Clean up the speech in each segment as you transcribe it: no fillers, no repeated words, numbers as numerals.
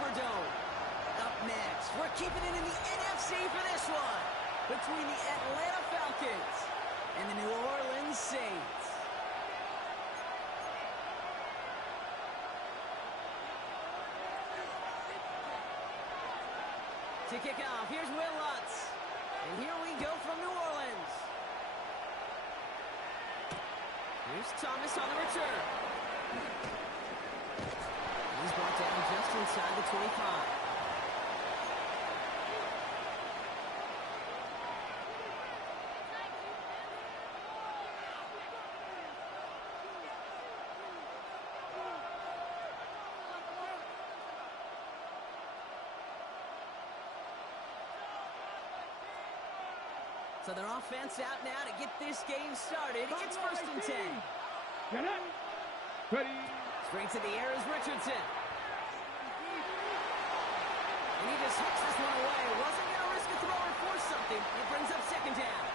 Superdome. Up next, we're keeping it in the NFC for this one, between the Atlanta Falcons and the New Orleans Saints. To kick off, here's Will Lutz. And here we go from New Orleans. Here's Thomas on the return. He's brought down just inside the 25. So their offense out now to get this game started. It's 1st and 10. Get it. Ready. Straight to the air is Richardson. And he just hooks this one away. Wasn't going to risk a throw or force something. It brings up 2nd down.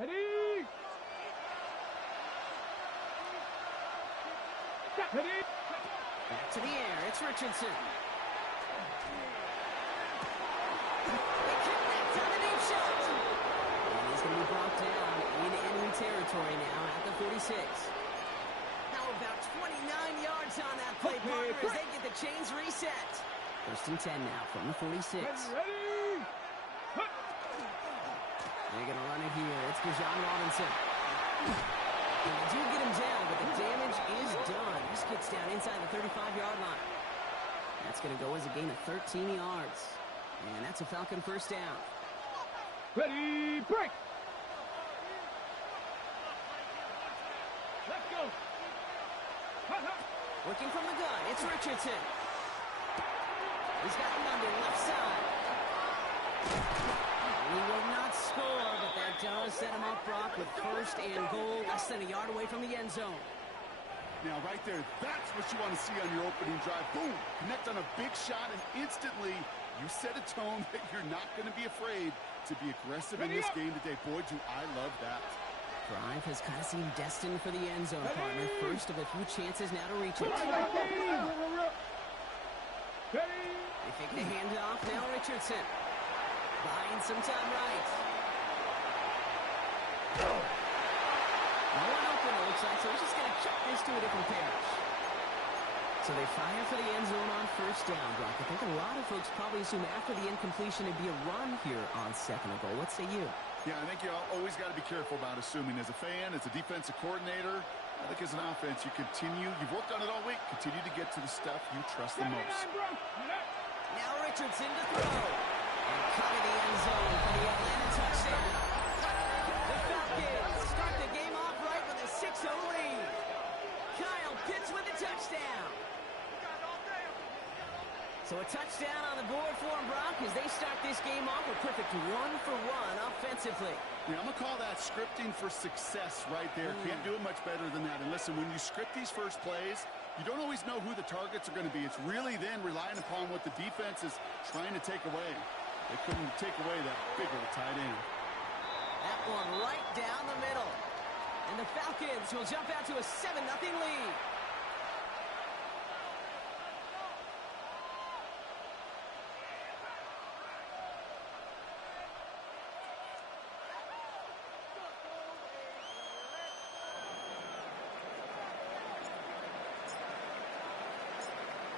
Ready. Ready. Back to the air. It's Richardson. They connect on the deep shot. And he's going to be brought down in enemy territory now at the 46. How about 29 yards on that play, partner, as they get the chains reset. 1st and 10 now from the 46. Ready. They're going to run it here. It's Bijan Robinson. And they do get him down, but the damage is done. This gets down inside the 35-yard line. That's going to go as a gain of 13 yards. And that's a Falcon 1st down. Ready, break. Let's go. Looking from the gun, it's Richardson. He's got London left side. He will not score, but that does set him up, Brock, with 1st and goal, less than a yard away from the end zone. Now, right there, that's what you want to see on your opening drive. Boom! Connect on a big shot, and instantly you set a tone that you're not going to be afraid to be aggressive in this game today. Boy, do I love that. Drive has kind of seemed destined for the end zone, partner. First of a few chances now to reach it. They take the handoff, now Richardson. Buying some time right. No one open, it looks like, so he's just going to chuck this to a different parish. So they fire for the end zone on 1st down, Brock. I think a lot of folks probably assume after the incompletion it'd be a run here on 2nd and goal. What say you? Yeah, I think you always got to be careful about assuming. As a fan, as a defensive coordinator, I think as an offense, you've worked on it all week, continue to get to the stuff you trust the most. Now Richardson to throw. And cut in the end zone for the Atlanta touchdown. The Falcons start the game off right with a 6-0 lead. Kyle Pitts with a touchdown. So a touchdown on the board for them, Brock, as they start this game off a perfect 1-for-1 offensively. Yeah, I'm going to call that scripting for success right there. Can't do it much better than that. And listen, when you script these first plays, you don't always know who the targets are going to be. It's really then relying upon what the defense is trying to take away. They couldn't take away that big old tight end. That one right down the middle. And the Falcons will jump out to a 7-0 lead.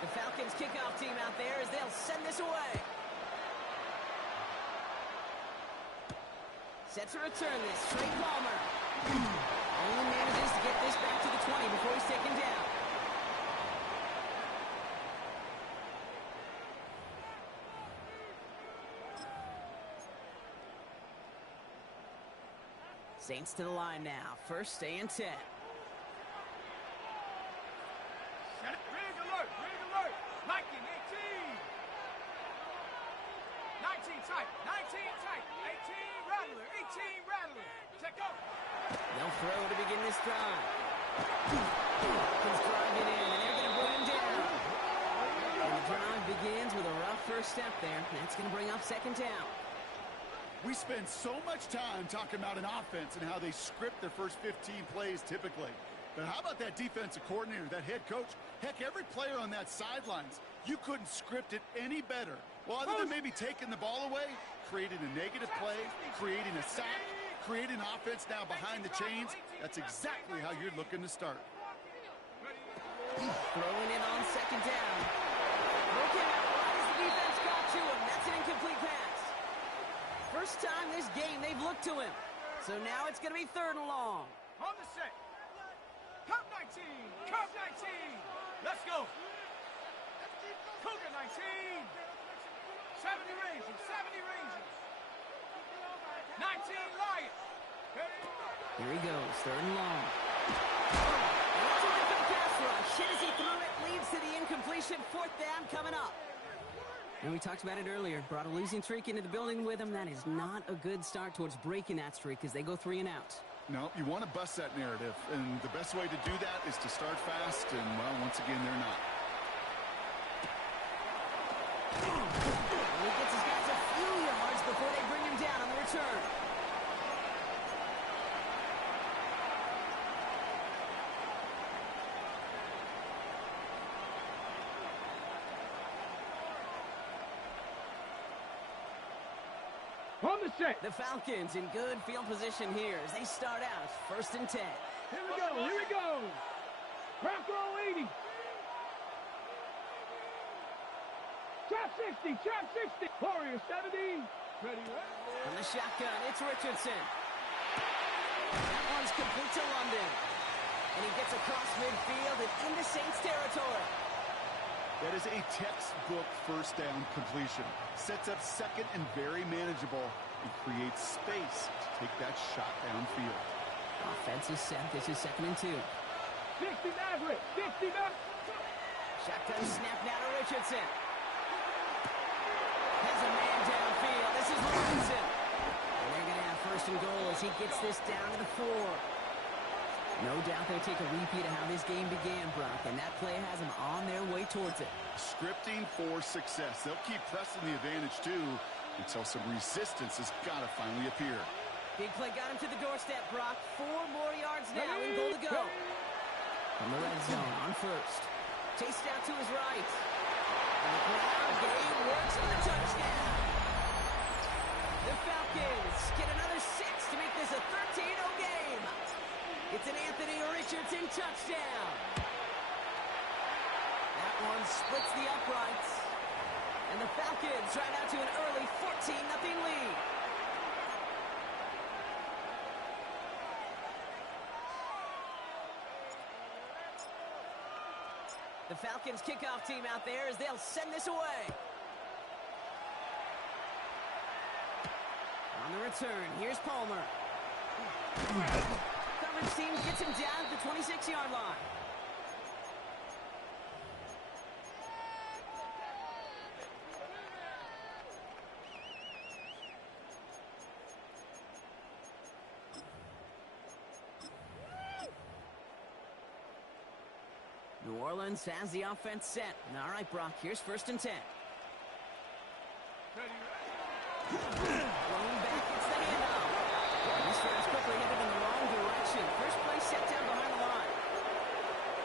The Falcons kickoff team out there as they'll send this away. Set to return this. Trey Palmer. Only manages to get this back to the 20 before he's taken down. Saints to the line now. 1st and 10. Rig alert! Rig alert! 19, 18! 19 tight! 19 tight! 18 rattler! 18 rattler! Check out! They'll throw to begin this drive. He's driving in, and they're going to bring him down. And the That's going to bring up second down. We spend so much time talking about an offense and how they script their first 15 plays typically. But how about that defensive coordinator, that head coach? Heck, every player on that sidelines, you couldn't script it any better. Well, other than maybe taking the ball away, creating a negative play, creating a sack, creating offense now behind the chains. That's exactly how you're looking to start. Throwing it on second down. Looking out wide as the defense got to him. That's an incomplete pass. First time this game they've looked to him. So now it's going to be third and long. On the set. Cup 19. Cup 19. Let's go. Cougar 19. 70 Rangers. 70 Rangers. 19 Lions. Here he goes. Third and long. And that's a win for the pass rush. Hit as he threw it. Leads to the incompletion. Fourth down coming up. And we talked about it earlier. Brought a losing streak into the building with him. That is not a good start towards breaking that streak as they go 3 and out. No, you want to bust that narrative, and the best way to do that is to start fast, and, well, once again, they're not. He gets his guys a few yards before they bring him down on the return. On the set. The Falcons in good field position here as they start out first and 10. Here we go. Here we go. Bronco 80. Trap 60. Trap 60. Warrior 70. Ready. From the shotgun, it's Richardson. That one's complete to London. And he gets across midfield and into Saints territory. That is a textbook first down completion. Sets up second and very manageable and creates space to take that shot downfield. Offense is set. This is second and 2. 60 Maverick. 60 Maverick. Shotgun snap now to Richardson. Has a man downfield. This is Robinson. And they're going to have first and goal as he gets this down to the 4. No doubt they'll take a repeat of how this game began, Brock, and that play has them on their way towards it. Scripting for success. They'll keep pressing the advantage, too, until some resistance has got to finally appear. Big play got him to the doorstep, Brock. 4 more yards now and goal to go. From the red zone on first. Chased out to his right. And the ground game works for the touchdown. The Falcons get another 6 to make this a 13-0 game. It's an Anthony Richardson touchdown. That one splits the uprights. And the Falcons right out to an early 14-0 lead. The Falcons kickoff team out there as they'll send this away. On the return, here's Palmer. Coverage team gets him down at the 26-yard line. New Orleans has the offense set. All right, Brock, here's first and 10. Going back, it's the handoff. This drive's quickly headed in the wrong direction. First play set down behind the line.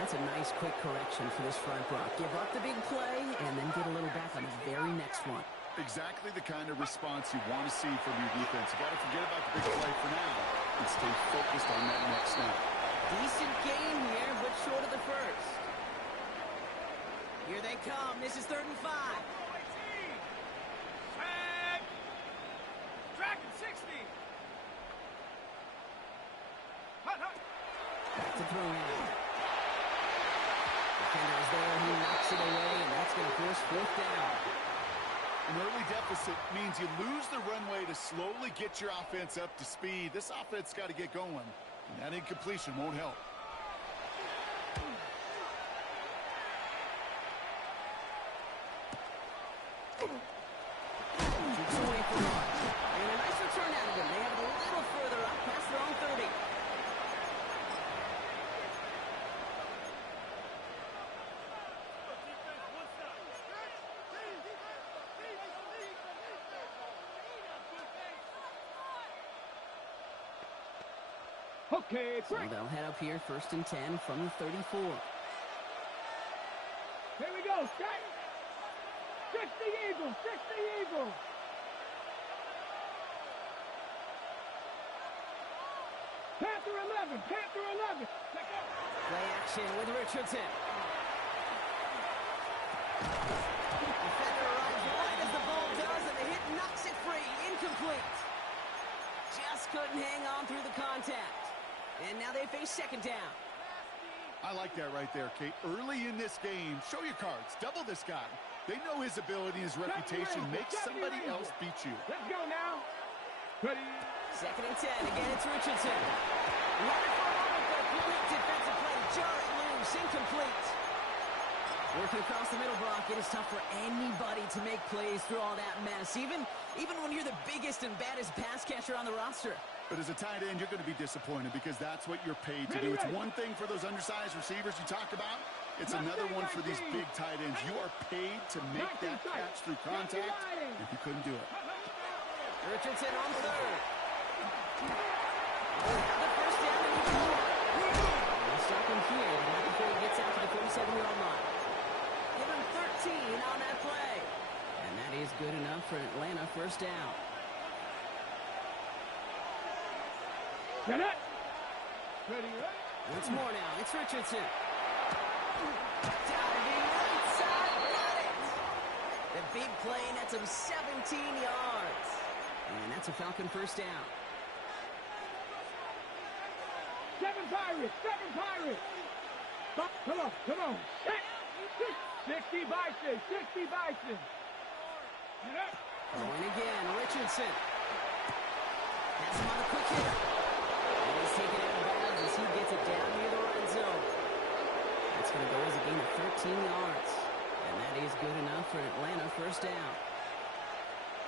That's a nice quick correction for this front, Brock. Give up the big play and then get a little back on the very next one. Exactly the kind of response you want to see from your defense. You got to forget about the big play for now and stay focused on that next snap. Decent game here, but short of the first. Here they come. This is 3rd and 5. Tag. Dragon 60. Hut, hut. Back to throw in. Defender is there. He knocks it away, and that's going to force 4th down. An early deficit means you lose the runway to slowly get your offense up to speed. This offense got to get going, and that incompletion won't help. Shoots away for one. And a nice return out of him. They have it a little further up past their own 30. Okay, So break. they'll head up here, 1st and 10 from the 34. Here we go, set. 60 Eagles, 60 Eagles. Panther 11, Panther 11. Play action with Richardson. Defender runs right as the ball does, and the hit knocks it free. Incomplete. Just couldn't hang on through the contact. And now they face 2nd down. I like that right there, Kate. Early in this game, show your cards. Double this guy. They know his ability and his reputation. Make somebody else beat you. Let's go now. Ready? 2nd and 10. Again, it's Richardson. Running for a moment, but a brilliant defensive play. Jar it loose. Incomplete. Working across the middle, Brock, it is tough for anybody to make plays through all that mess, even when you're the biggest and baddest pass catcher on the roster. But as a tight end, you're going to be disappointed because that's what you're paid to do. It's one thing for those undersized receivers you talk about. It's another one for these big tight ends. You are paid to make that catch through contact, and you couldn't do it. Richardson on 3rd. The 1st down and even more. We'll stop him here, not before he gets out to the 47-yard line. Give him 13 on that play. And that is good enough for Atlanta, 1st down. Get it. Ready, ready. Once more now, it's Richardson. Diving right side, got it. The big play, and that's him 17 yards. And that's a Falcon 1st down. 7 Pirates, 7 Pirates. Come on, come on. 60 Bison, 60 Bison. Get up. Going again, Richardson. Has him on a quick hit. And he's taken out of bounds as he gets it down near the red zone. That's going to go as a gain of 13 yards. And that is good enough for Atlanta, 1st down.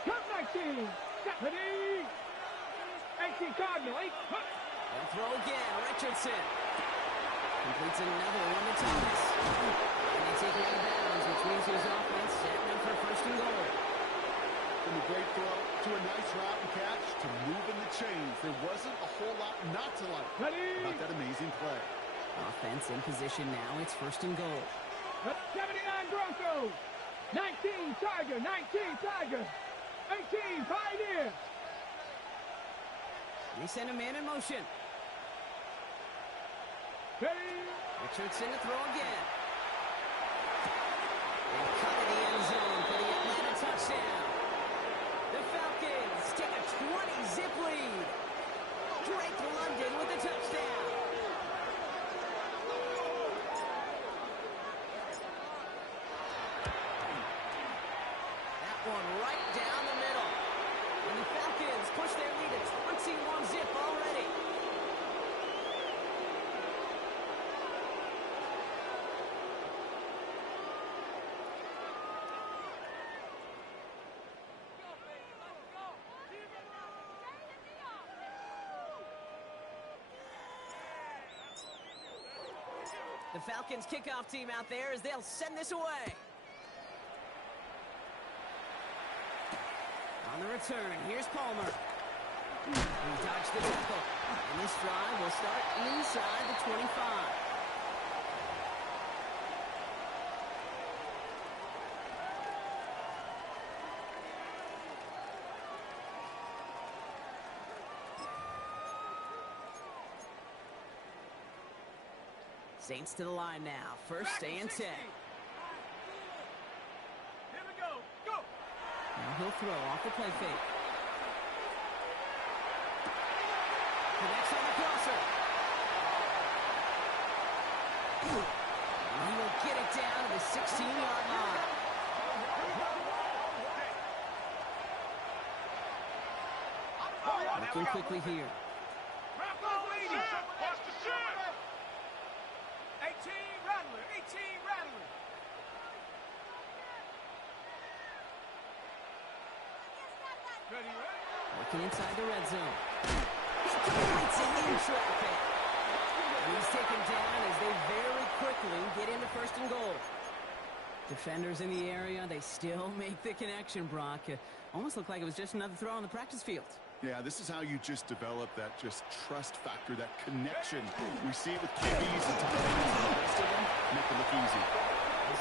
Come 19. Ready. 18 Cardinal, 8. They'll throw again, Richardson. Completes another one to Thomas. And they take it out of bounds, which means his offense setting up for 1st and goal. From a great throw to a nice route and catch to moving the chains. There wasn't a whole lot not to like about that amazing play. Offense in position now. It's 1st and goal. 79 Broncos. 19 Tiger, 19 Tiger. 18 Pioneer. They send a man in motion. Ready. Richardson to throw again. They cut in the end zone for the Atlanta touchdown. The Falcons take a 20-zip lead. Drake London with the touchdown. That one right down the middle. And the Falcons push their lead to 21-zip already. The Falcons kickoff team out there as they'll send this away. On the return, here's Palmer. He dodged the tackle. And this drive will start inside the 25. Saints to the line now. 1st and 10. Here we go. Go. Now he'll throw off the play fake. Connects on the crosser. And he will get it down to the 16-yard line. Looking quickly here. 18 Rattler, 18 Rattler. Ready, ready. Working inside the red zone. He completes it in traffic. And he's taken down as they very quickly get into 1st and goal. Defenders in the area, they still make the connection, Brock. Almost looked like it was just another throw on the practice field. Yeah, this is how you just develop that just trust factor, that connection. We see it with QBs and tight ends and the rest of them make it look easy.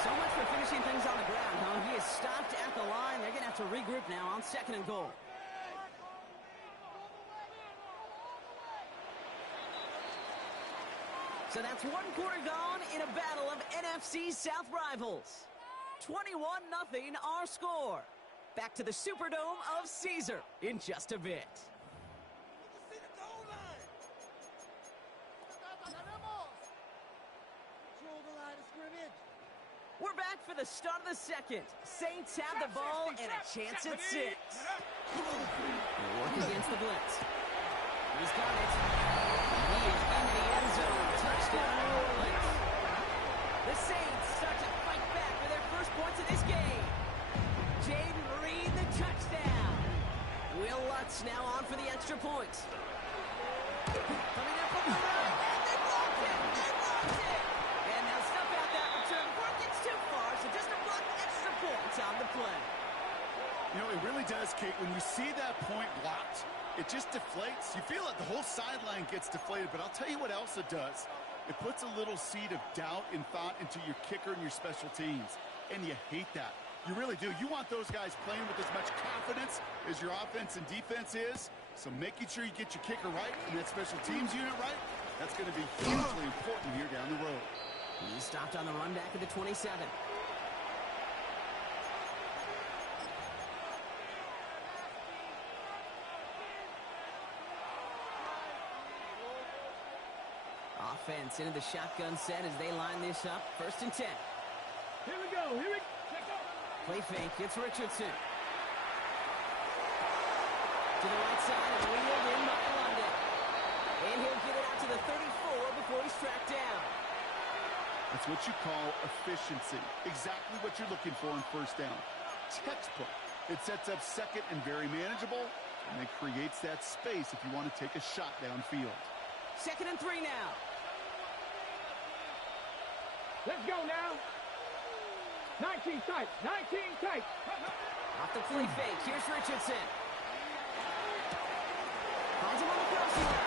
So much for finishing things on the ground, huh? He is stopped at the line. They're going to have to regroup now on 2nd and goal. So that's 1 quarter gone in a battle of NFC South rivals. 21-0 our score. Back to the Superdome of Caesar in just a bit. We're back for the start of the second. Saints have the ball and a chance at 6. Work against the blitz. He's got it. He is into the end zone. Touchdown, New Orleans. The Saints start to fight back for their first points of this game. Jaden Reed, the touchdown. Will Lutz now on for the extra point. Coming up from the right, and they blocked it. They blocked it. And they'll stuff out that return before it gets too far, so just a block extra points on the play. You know, it really does, Kate. When you see that point blocked, it just deflates. You feel like the whole sideline gets deflated, but I'll tell you what else it does. It puts a little seed of doubt and thought into your kicker and your special teams, and you hate that. You really do. You want those guys playing with as much confidence as your offense and defense is, so making sure you get your kicker right and that special teams unit right, that's going to be hugely important here down the road. He stopped on the run back at the 27. Offense into the shotgun set as they line this up. 1st and 10. Here we go. Here we go. Play fake. It's Richardson. To the right side and wheeled in by London. And he'll get it out to the 34 before he's tracked down. That's what you call efficiency. Exactly what you're looking for in 1st down. Textbook. It sets up 2nd and very manageable, and it creates that space if you want to take a shot downfield. 2nd and 3 now. Let's go now. 19 tight. 19 tight. Off the play fake. Here's Richardson. Finds him on the crossing route.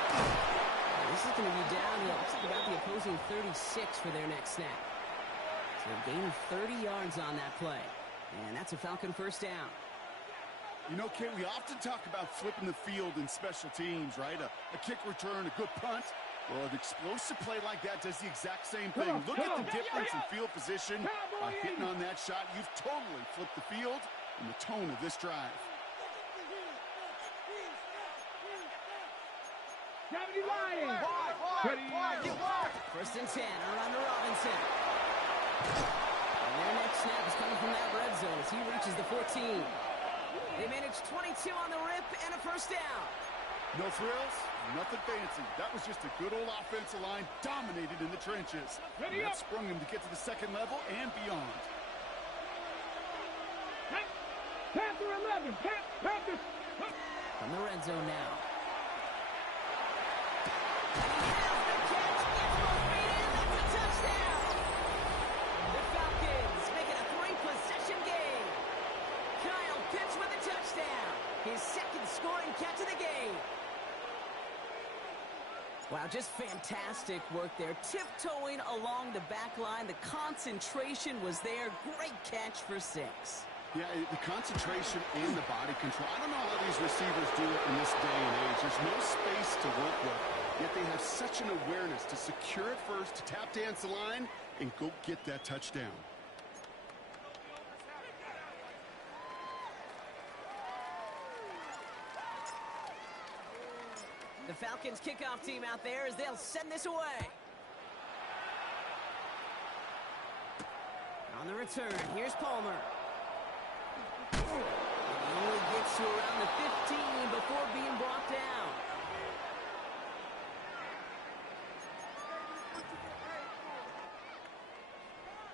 This is going to be down. It looks like about the opposing 36 for their next snap. So a gain of 30 yards on that play. And that's a Falcon 1st down. You know, Kate, we often talk about flipping the field in special teams, right? A kick return, a good punt. Well, an explosive play like that does the exact same thing. Look at the difference in field position. By hitting on that shot, you've totally flipped the field and the tone of this drive. Gravity Lion. Wide. 1st and 10. Around to Robinson. And their next snap is coming from that red zone as he reaches the 14. They managed 22 on the rip and a 1st down. No thrills, nothing fancy. That was just a good old offensive line dominated in the trenches. And that sprung him to get to the 2nd level and beyond. Panther 11. Panther. From the red zone now. And he has the catch. Gets both feet in. That's a touchdown. The Falcons make it a 3-possession game. Kyle Pitts with a touchdown. His 2nd scoring catch of the game. Wow, just fantastic work there. Tiptoeing along the back line. The concentration was there. Great catch for 6. Yeah, the concentration and the body control. I don't know how these receivers do it in this day and age. There's no space to work with, yet they have such an awareness to secure it first, to tap dance the line, and go get that touchdown. The Falcons kickoff team out there as they'll send this away. On the return, here's Palmer. And he only gets to around the 15 before being brought down.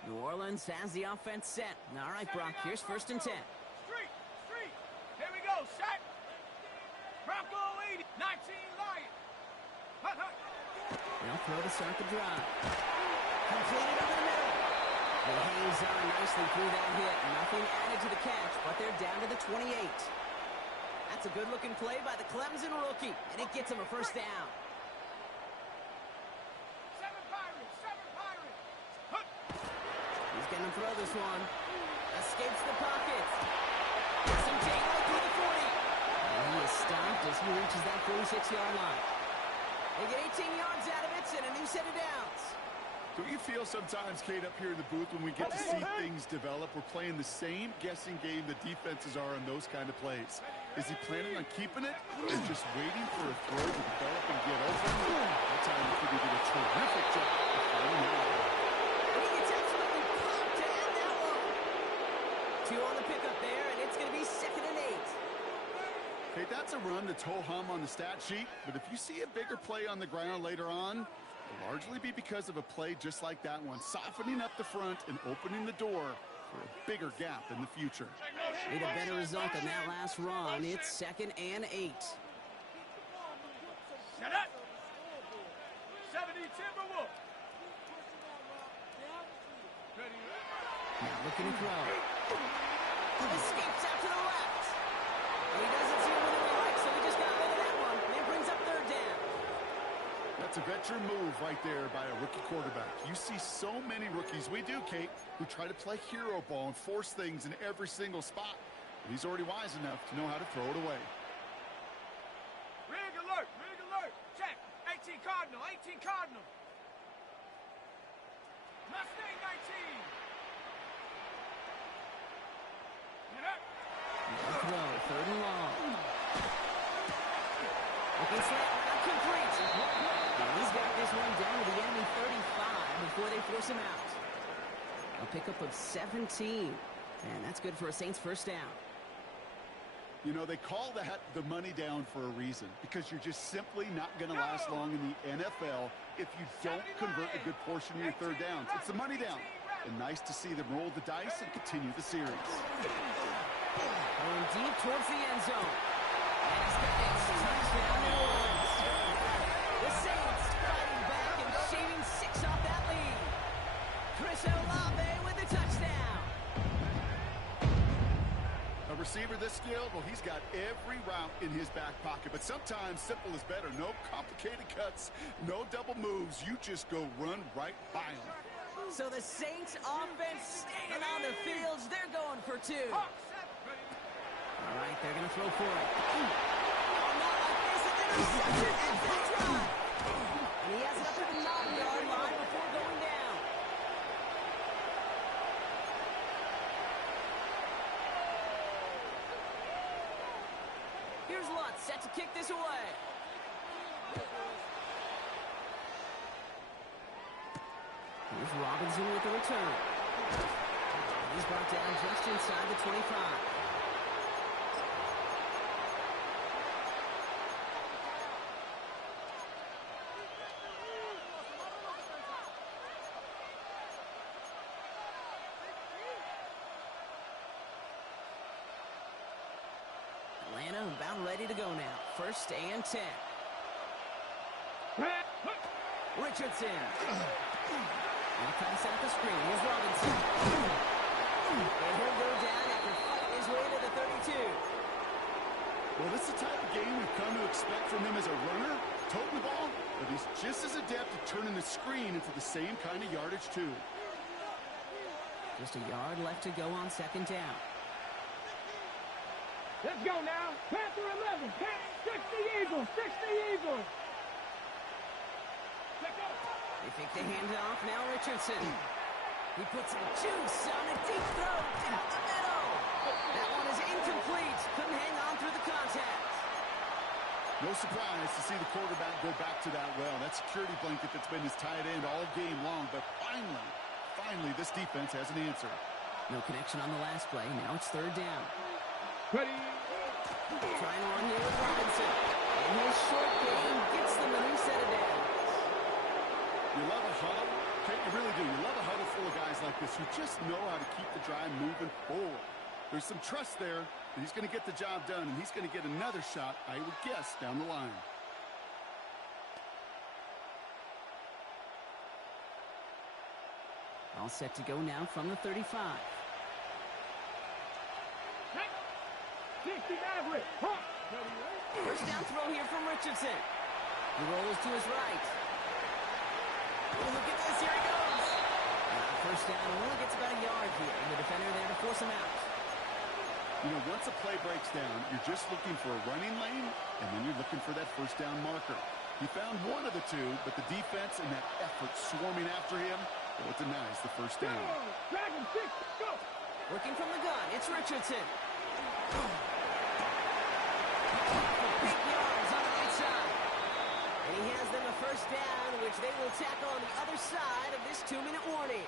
New Orleans has the offense set. All right, Brock, here's 1st and 10. Street. Here we go. Shot. Bronco 80. 19 Lion. They'll throw to start the drive. Completed over the middle. He hangs on nicely through that hit. Nothing added to the catch, but they're down to the 28. That's a good-looking play by the Clemson rookie, and it gets him a first down. Seven Pirates! Seven Pirates! Huh. He's going to throw this one. Escapes the pocket. Gets some daylight through the 40. And he is stopped as he reaches that 46-yard line. They get 18 yards out of it and a new set of downs. Don't you feel sometimes, Kate, up here in the booth when we get to see things develop, we're playing the same guessing game the defenses are on those kind of plays? Is he planning on keeping it or just waiting for a throw to develop and get open? That time he did a terrific job of finding out. And he gets absolutely pumped to end that one. 2 on the pickup there, and it's going to be 2nd and 8. Okay, that's a run that's ho-hum on the stat sheet, but if you see a bigger play on the ground later on, it'll largely be because of a play just like that one, softening up the front and opening the door for a bigger gap in the future. Need a better result than that last run. It's 2nd and 8. Set up! 70 Timberwolves! Ready? Now looking to throw. Escapes out to the left. And he doesn't see what he likes, so he just got rid of that one. And it brings up 3rd down. That's a veteran move right there by a rookie quarterback. You see so many rookies, we do, Kate, who try to play hero ball and force things in every single spot. But he's already wise enough to know how to throw it away. Rig alert! Rig alert! Check! 18 Cardinal! 18 Cardinal! Mustang 19! Get up! Throw, 3rd and long. Looking slant, not complete. And he's got this one down to the enemy 35 before they force him out. A pickup of 17. And that's good for a Saints first down. You know, they call that the money down for a reason, because you're just simply not going to last long in the NFL if you don't convert a good portion of your 3rd downs. It's the money down. And nice to see them roll the dice and continue the series. Going deep towards the end zone. And he's got it. Touchdown, New Orleans. The Saints fighting back and shaving 6 off that lead. Chris Olave with the touchdown. A receiver this skilled, well, he's got every route in his back pocket. But sometimes simple is better. No complicated cuts, no double moves. You just go run right by them. So the Saints offense staying on the fields. They're going for 2. All right, they're going to throw for it. Oh, not like this. It's interception. It's that drive. And he has it up to the 9-yard line before going down. Here's Lutz set to kick this away. Here's Robinson with the return. He's brought down just inside the 25. Atlanta about ready to go now. 1st and 10. Richardson. Now trying to set up the screen. Here's Robinson. And he'll go down after fighting his way to the 32. Well, this is the type of game we've come to expect from him as a runner, toting the ball, but he's just as adept at turning the screen into the same kind of yardage, too. Just a yard left to go on 2nd down. Let's go now. Panther 11. 6 the Eagles. 6 the Eagles. Let's go. They think they hand it off now. Richardson. He puts some juice on a deep throw down the middle. That one is incomplete. Couldn't hang on through the contact. No surprise to see the quarterback go back to that well. That security blanket that's been his tight end all game long. But finally, this defense has an answer. No connection on the last play. Now it's 3rd down. Ready. Trying to run here with Robinson. And his short game gets them a new set of downs. You love a huddle. Okay, you really do. You love a huddle full of guys like this who just know how to keep the drive moving forward. There's some trust there that he's going to get the job done, and he's going to get another shot, I would guess, down the line. All set to go now from the 35. 60 Maverick. First down throw here from Richardson. He rolls to his right. Oh, look at this. Here he goes. First down only gets about a yard here. And the defender there to force him out. You know, once a play breaks down, you're just looking for a running lane, and then you're looking for that first down marker. He found one of the two, but the defense and that effort swarming after him, well, it denies the first down. Dragon 6, go! Working from the gun, it's Richardson. Big yards on the right side. And he has them a first down, which they will tackle on the other side of this 2-minute warning.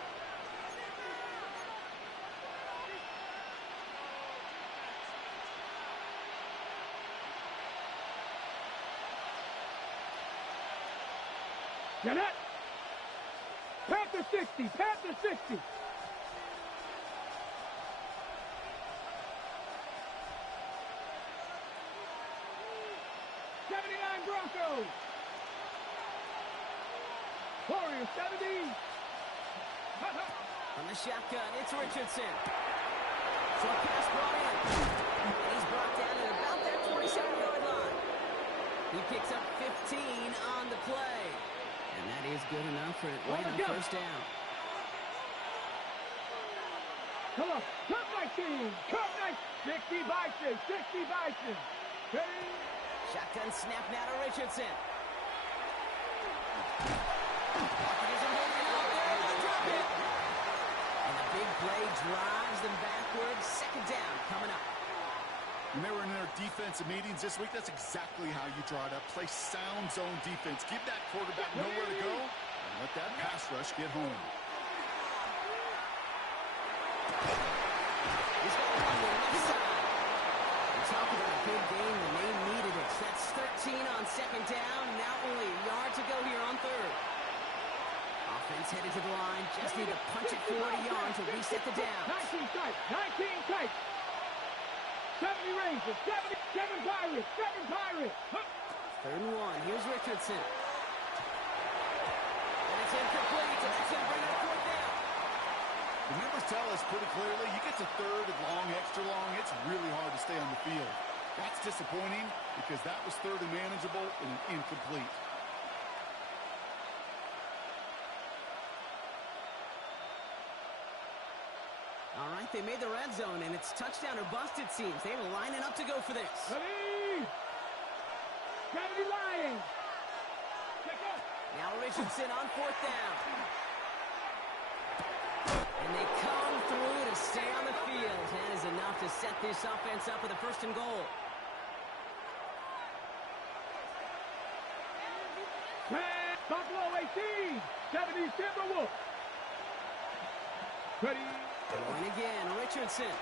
Get it! Panther 60! Panther 60! Broncos! Warriors 70! From the shotgun, it's Richardson. Short pass brought in. And he's brought down at about that 27-yard line. He picks up 15 on the play. And that is good enough for Atlanta first down. Come on, cut 19! Cut 19! 60 Bison! 60 Bison! Ready? Shotgun snap now to Richardson. And the big play drives them backwards. Second down coming up. When they were in their defensive meetings this week, that's exactly how you draw it up. Play sound zone defense. Give that quarterback nowhere to go, and let that pass rush get home. He's got one on the left side. We talked about a big game when they needed it. That's 13 on second down. Now only a yard to go here on third. Offense headed to the line. Just need to punch it 40 yards to reset the down. 19 tight. 19 tight. 70 Rangers. 7 Pirates. 7 Pirates. Third and one. Here's Richardson. And it's incomplete. And that's going to bring up fourth down. The numbers tell us pretty clearly, you get to third and long, extra long, it's really hard to stay on the field. That's disappointing because that was third and manageable and incomplete. All right, they made the red zone, and it's touchdown or bust, it seems. They were lining up to go for this. Ready? 70 Lions. Now Richardson on fourth down. And they come through to stay on the field. That is enough to set this offense up with a first and goal. Buffalo 18. 70 Timberwolves. Ready? Going again, Richardson.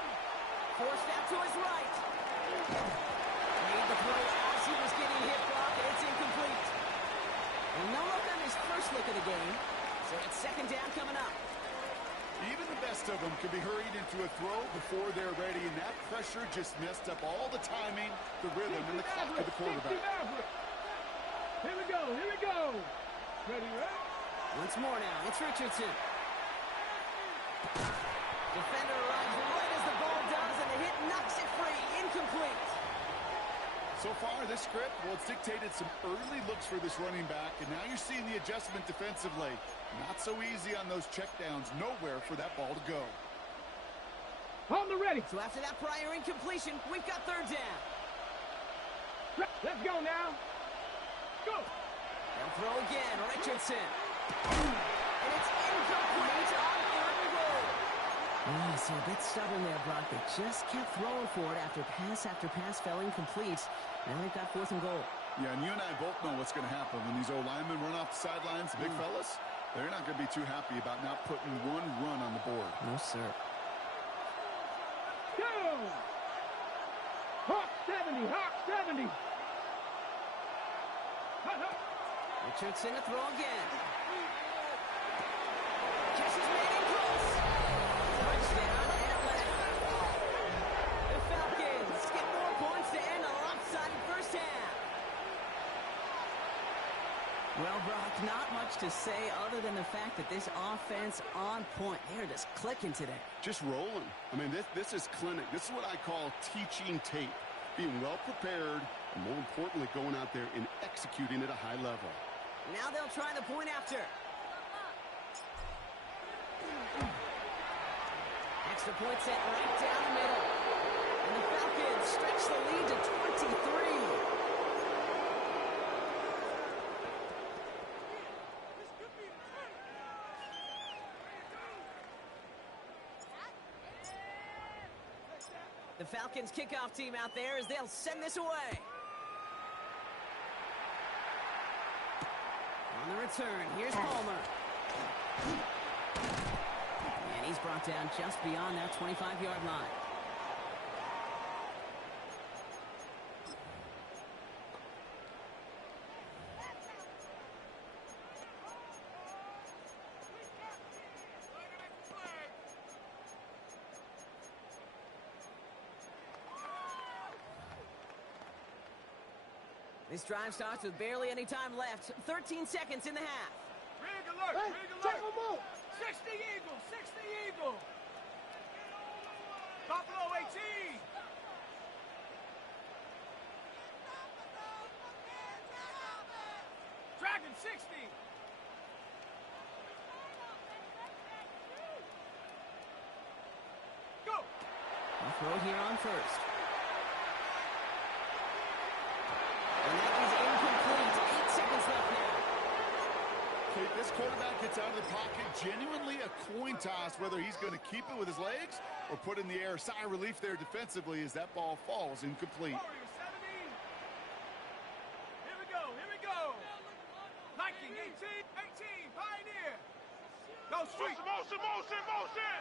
Forced out to his right. Made the play as he was getting hit block, and it's incomplete. And no look on his first look of the game. So it's second down coming up. Even the best of them can be hurried into a throw before they're ready, and that pressure just messed up all the timing, the rhythm, and the clock of the quarterback. Here we go, here we go. Ready, right? Once more now, it's Richardson. Defender arrives right as the ball does, and the hit knocks it free. Incomplete. So far, this script, well, it's dictated some early looks for this running back, and now you're seeing the adjustment defensively. Not so easy on those checkdowns. Nowhere for that ball to go. On the ready. So after that prior incompletion, we've got third down. Let's go now. Go. They'll throw again, Richardson. And it's incomplete on third and goal. Yeah, so a bit stubborn there, Brock. They just kept throwing for it after pass fell incomplete. Now they've got fourth and goal. Yeah, and you and I both know what's going to happen when these O-linemen run off the sidelines, the big fellas. They're not going to be too happy about not putting one run on the board. No, sir. Go! Hawk 70, Hawk 70. Richardson to throw again. Catch is made in close. Touchdown, Atlanta. The Falcons get more points to end a lopsided first half. Well, Brock, not much to say other than the fact that this offense on point. They're just clicking today. Just rolling. I mean, this is clinic. This is what I call teaching tape. being well prepared, and more importantly, going out there and executing at a high level. Now they'll try the point after. Extra point set right down the middle. And the Falcons stretch the lead to 23. The Falcons kickoff team out there as they'll send this away. On the return, here's Palmer. And he's brought down just beyond that 25-yard line. This drive starts with barely any time left. 13 seconds in the half. Rig alert! Hey, Rig check alert! them out! 60 Eagles! 60 Eagles! Buffalo 18! Dragon 60! Go! I'll throw here on first. And that is incomplete. 8 seconds left now. Okay, this quarterback gets out of the pocket, genuinely a coin toss, whether he's going to keep it with his legs or put in the air. Sigh of relief there defensively as that ball falls incomplete. Warriors 70. Here we go, here we go. Viking 18, Pioneer. Go street. Motion, motion, motion.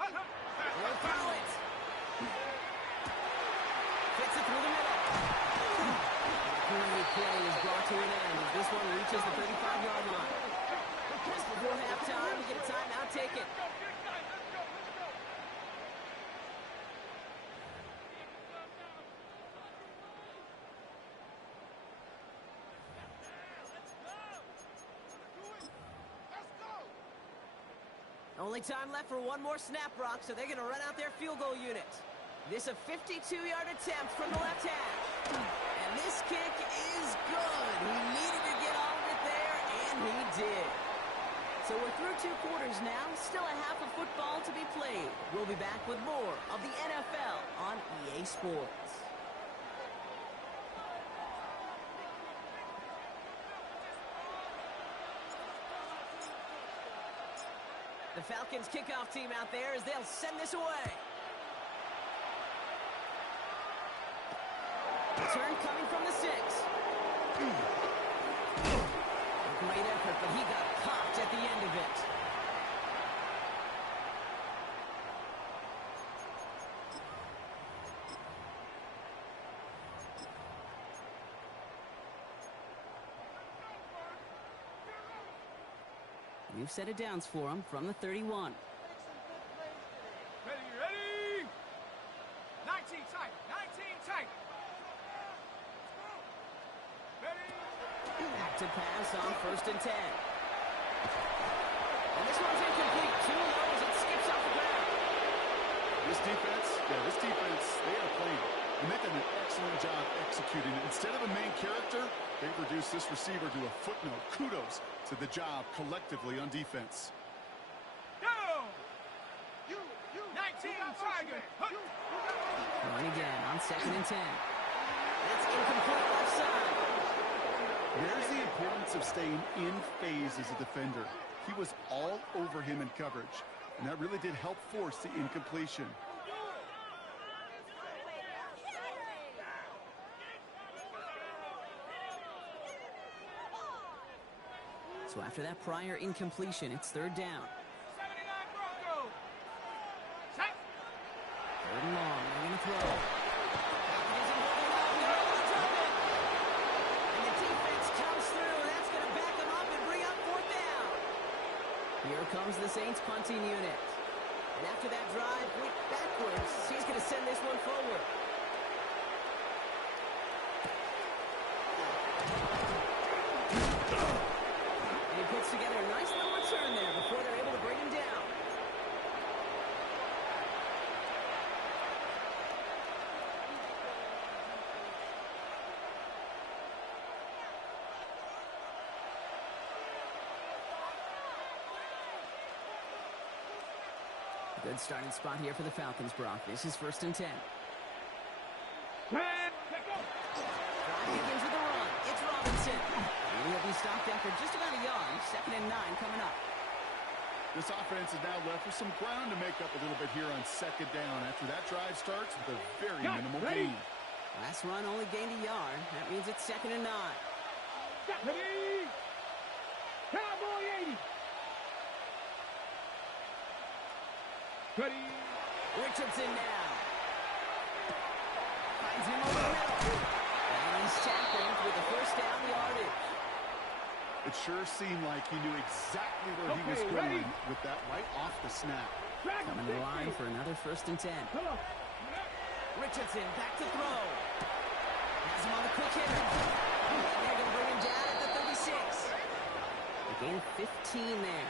They'll throw it. Fits it through the middle. The play is brought to an end as this one reaches the 35-yard line. Just before halftime, we get a timeout taken. Only time left for one more snap, Brock, so they're going to run out their field goal unit. This a 52-yard attempt from the left hash. And this kick is good. He needed to get all of it there, and he did. So we're through 2 quarters now. Still a half of football to be played. We'll be back with more of the NFL on EA Sports. The Falcons kickoff team out there as they'll send this away. Return coming from the 6. A great effort, but he got popped at the end of it. New set of downs for him from the 31. Ready, ready. 19 tight, 19 tight. Ready. Back to pass on 1st and 10. And this one's incomplete. Too low as it skips off the ground. This defense, they are playing. And they've done an excellent job executing it. Instead of a main character, they've reduced this receiver to a footnote. Kudos to the job collectively on defense. Go! 19 target. And again on 2nd and 10. That's incomplete left side. There's the importance of staying in phase as a defender. He was all over him in coverage, and that really did help force the incompletion. So after that prior incompletion, it's 3rd down. 79 Broncos. Set. 3rd and long. They're going to throw. And the defense comes through. That's going to back them up and bring up 4th down. Here comes the Saints punting unit. And after that drive, went backwards. He's going to send this one forward. Puts together a nice little return there before they're able to bring him down. Good starting spot here for the Falcons, Brock. This is 1st and 10. Drive begins with a run. It's Robinson. And he'll be stopped after just about a yard. 2nd and 9 coming up. This offense is now left with some ground to make up a little bit here on 2nd down. After that drive starts with a very minimal gain. Last run only gained a yard. That means it's 2nd and 9. Ready? Cowboy 80. Ready? Richardson now. Finds him over the middle. And he's tackled with the 1st down yardage. It sure seemed like he knew exactly where he was going with that right off the snap. Coming to the line for another 1st and 10. Richardson back to throw. Has him on the quick hitter. And they're going to bring him down at the 36. A gain of 15 there.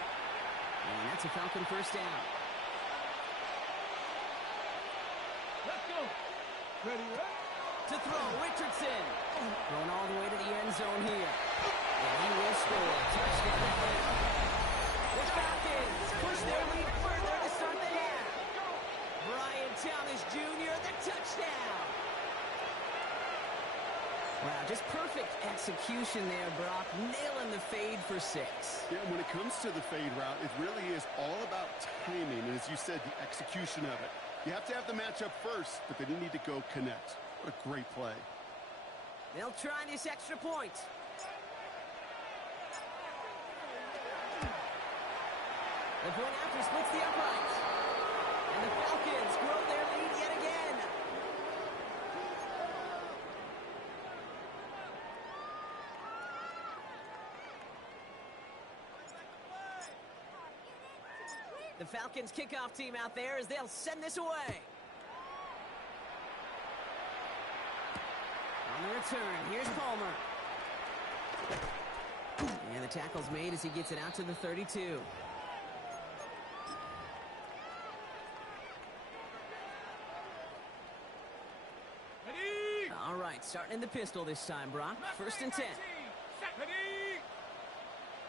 And that's a Falcon 1st down. Let's go. Ready? To throw, Richardson. Going all the way to the end zone here. And he will score. Touchdown. The Falcons push their lead further to start the half. Brian Thomas Jr., the touchdown. Wow, just perfect execution there, Brock. Nailing the fade for 6. Yeah, when it comes to the fade route, it really is all about timing. And as you said, the execution of it. You have to have the matchup first, but then you need to go connect. What a great play. They'll try this extra point. The point after splits the uprights. And the Falcons grow their lead yet again. The Falcons kickoff team out there as they'll send this away. On the return, here's Palmer. And the tackle's made as he gets it out to the 32. Ready? All right, starting in the pistol this time, Brock. 1st and 10. Ready?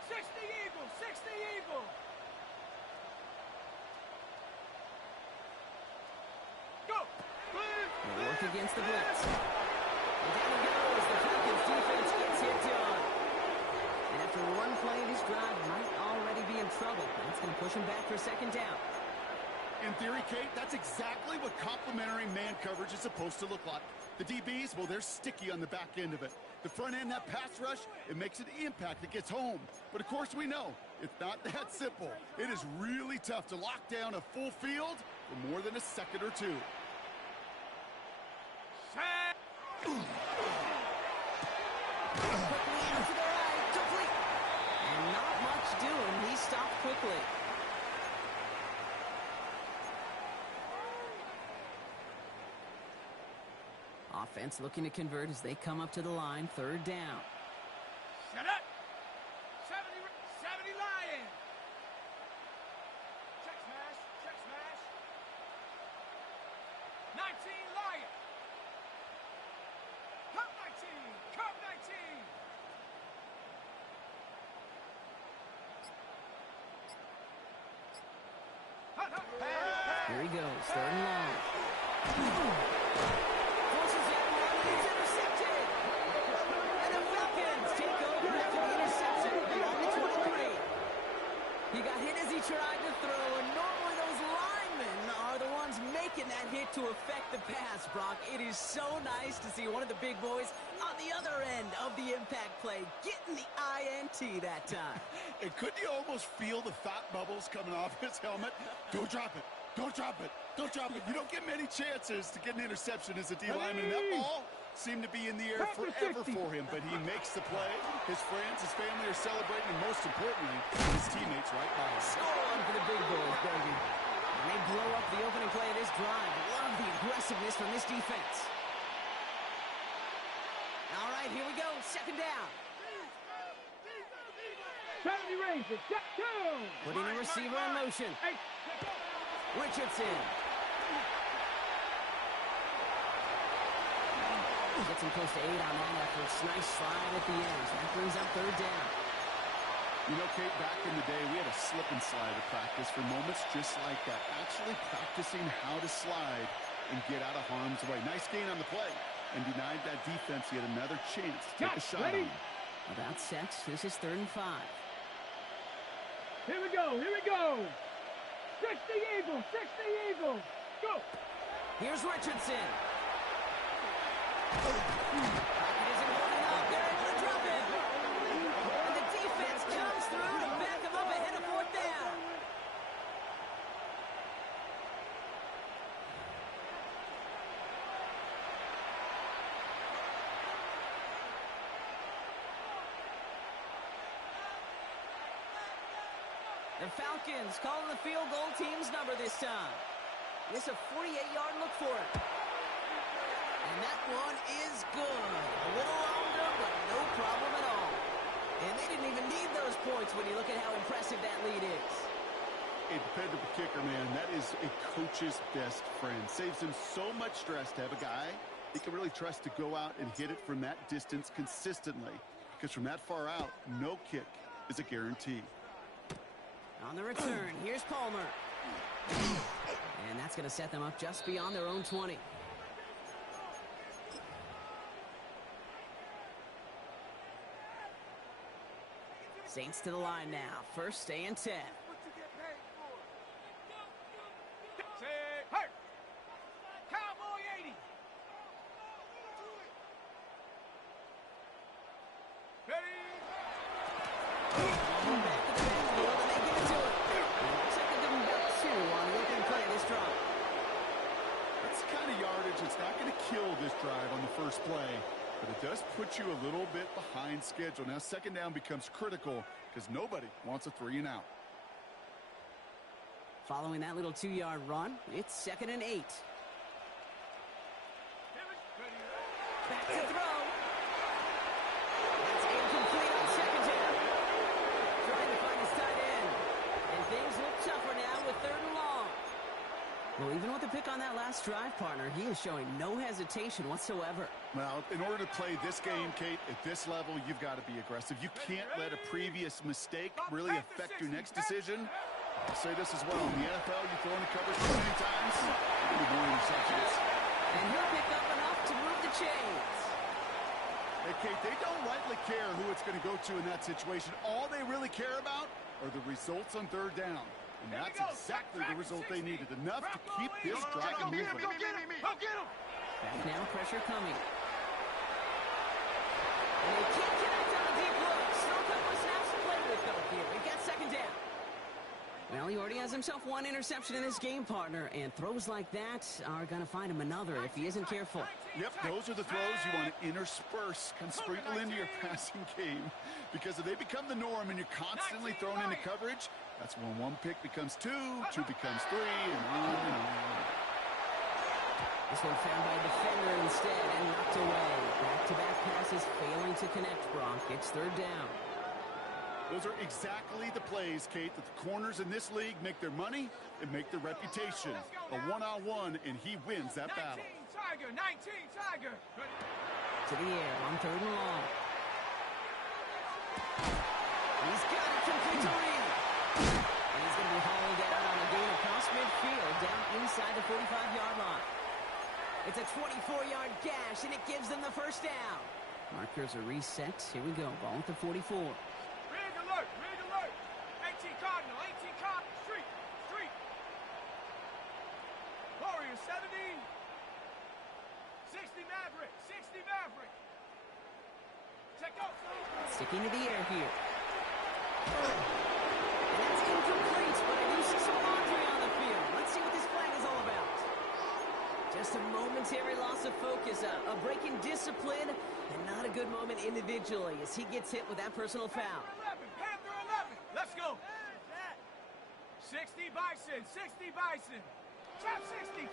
60 Eagle, 60 Eagle. Go. They'll work against the blitz. And down he goes. The Falcons defense gets hit on. And after one play, this drive might already be in trouble. That's going to push him back for 2nd down. In theory, Kate, that's exactly what complementary man coverage is supposed to look like. The DBs, well, they're sticky on the back end of it. The front end, that pass rush, it makes an impact that gets home. But of course we know, it's not that simple. It is really tough to lock down a full field for more than a second or two. Quickly out to the right, complete. And not much doing. He stopped quickly. Offense looking to convert as they come up to the line. 3rd down. Shut up. 70 Lion. Check smash, check smash. 19 Lion. Cup 19, Cup 19. Here he goes, 3rd and long. Forces that one, it's intercepted. And the Falcons take over after the interception along the 23. He got hit as he tried to throw, and normally those linemen are the ones making that hit to affect the pass, Brock. It is so nice to see one of the big boys on the other end of the impact play, getting the INT that time. And couldn't you almost feel the fat bubbles coming off his helmet? Don't drop it. Don't drop it. Don't drop it. You don't get many chances to get an interception as a D lineman. That ball seemed to be in the air forever for him, but he makes the play. His friends, his family are celebrating, and most importantly, his teammates right by him. Score on for the big boys, baby. And they blow up the opening play of this drive. Love the aggressiveness from this defense. All right, here we go. 2nd down. 70 Rangers, get 2. Putting the receiver in motion. Richardson. Gets him close to 8 on that effort. Nice slide at the end. That brings up 3rd down. You know, Kate, back in the day, we had a slip and slide at practice for moments just like that. Actually practicing how to slide and get out of harm's way. Nice gain on the play. And denied that defense yet another chance to take a shot on him. About set. This is 3rd and 5. Here we go. 60 Eagles. Go. Here's Richardson. Pocket isn't holding up. They're able to drop it. And the defense comes through to back him up ahead of 4th down. The Falcons calling the field goal team's number this time. It's a 48-yard look for it. And that one is good. A little longer, but no problem at all. And they didn't even need those points when you look at how impressive that lead is. A dependable kicker, man. That is a coach's best friend. Saves him so much stress to have a guy he can really trust to go out and hit it from that distance consistently. Because from that far out, no kick is a guarantee. On the return, here's Palmer. And that's going to set them up just beyond their own 20. Saints to the line now. 1st and 10. Say, hey! Cowboy 80. Ready? Back to the backfield, and they give it to him. Looks like they're giving back 2 on the opening play of this drive. That's the kind of yardage that's not going to kill this drive on the first play. But it does put you a little bit behind schedule. Now, 2nd down becomes critical because nobody wants a 3 and out. Following that little 2-yard run, it's 2nd and 8. Back to throw. That's incomplete on 2nd down. Trying to find his tight end. And things look tougher now with 3rd and long. Well, even with the pick on that last drive, partner, he is showing no hesitation whatsoever. Well, in order to play this game, Kate, at this level, you've got to be aggressive. You can't let a previous mistake really affect your next decision. I'll say this as well. In the NFL, you throw in the coverage too many times, you're more interceptions. And he'll pick up enough to move the chains. Hey, Kate, they don't rightly care who it's going to go to in that situation. All they really care about are the results on 3rd down. And that's exactly the result they needed. Enough to keep this drive moving. Go get him! Back now, pressure coming. And they can't connect on a deep look. Still a couple of snaps to play with, though, here. They got 2nd down. Well, he already has himself 1 interception in this game, partner. And throws like that are going to find him another if he isn't careful. Yep, those are the throws you want to intersperse, kind of sprinkle into your passing game. Because if they become the norm and you're constantly thrown into coverage, that's when 1 pick becomes 2, 2 becomes 3, and on and on. This one found by a defender instead and knocked away. Back-to-back passes failing to connect, Bronk. It's 3rd down. Those are exactly the plays, Kate, that the corners in this league make their money and make their reputation. A one-on-one, and he wins that battle. 19 Tiger. To the air on 3rd and long. He's got it complete to Reed. And he's going to be hauled down on a gain across midfield down inside the 45-yard line. It's a 24-yard gash, and it gives them the 1st down. Markers are reset. Here we go. Ball at the 44. Rig alert. 18 Cardinal. Street. Warrior 70. 60 Maverick. Check out. Sticking to the air here. And that's incomplete, but I do see some laundry on the field. Let's see what this flag is all about. Just a momentary loss of focus, a break in discipline, and not a good moment individually as he gets hit with that personal foul. Panther 11. Let's go. 60 Bison. Trap 60.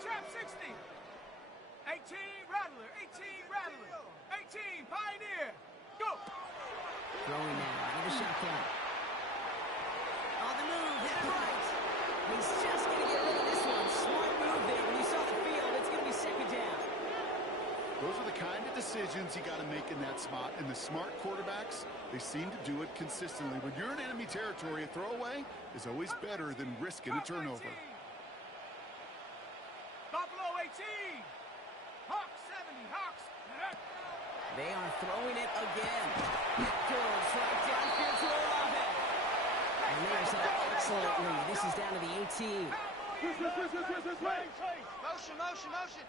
18 Rattler. 18 Pioneer. Go. Throwing now out of the shotgun. On the move, hit it right. He's just going to get rid of this one. Smart move there. When you saw the field, it's going to be 2nd down. Those are the kind of decisions you got to make in that spot. And the smart quarterbacks, they seem to do it consistently. When you're in enemy territory, a throwaway is always better than risking a turnover. Buffalo 18. Hawks 70. Hawks. They are throwing it again. It goes right downfield to Olave. And there's an excellent lead. This is down to the 18. Motion.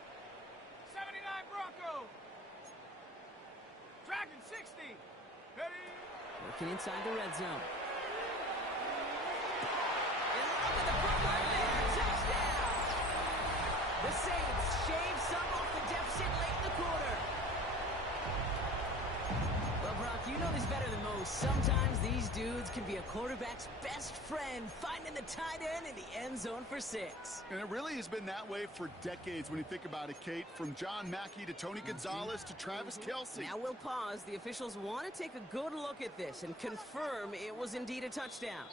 79 Broncos. Dragon 60. Ready. Working inside the red zone. And look at the footwork there. Touchdown. The Saints shave some off the deficit late in the quarter. Well, Brock, you know this better than most. Sometimes these dudes can be a quarterback's best friend, finding the tight end in the end zone for 6. And it really has been that way for decades when you think about it, Kate. From John Mackey to Tony Gonzalez to Travis Kelce. Now we'll pause. The officials want to take a good look at this and confirm it was indeed a touchdown.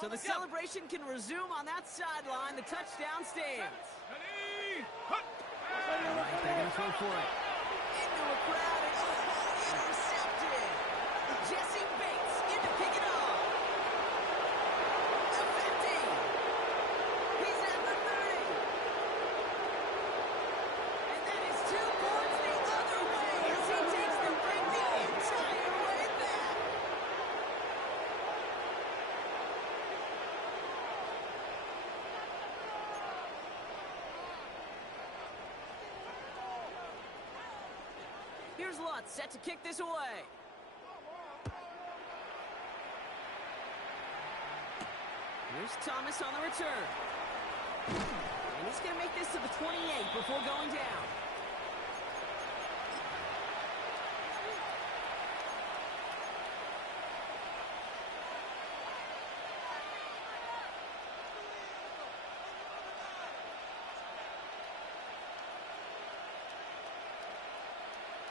So the celebration can resume on that sideline. The touchdown stands. Ready. Right, they're going to throw for it. Into a crowd and intercepted. Jesse Bates in to pick it off. The 50. He's at the 30. And that is 2 points the other way as he takes the break the entire way back. Here's Lutz set to kick this away. Here's Thomas on the return. And he's going to make this to the 28 before going down.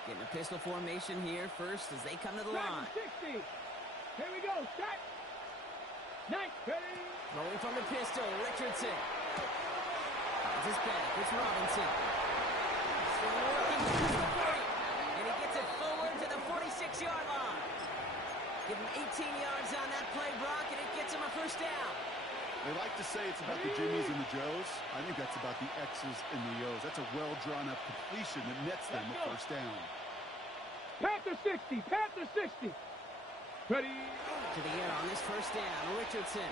Getting a pistol formation here first as they come to the line. 60. Here we go. Set. Nice. Ready. Rolling from the pistol, Richardson. Finds his back. It's Robinson. Still working towards the 40. And he gets it forward to the 46-yard line. Give him 18 yards on that play, Brock, and it gets him a first down. They like to say it's about the Jimmies and the Joes. I think that's about the X's and the O's. That's a well-drawn-up completion that nets them a first down. Panther 60. Panther 60. Ready. To the air on this first down. Richardson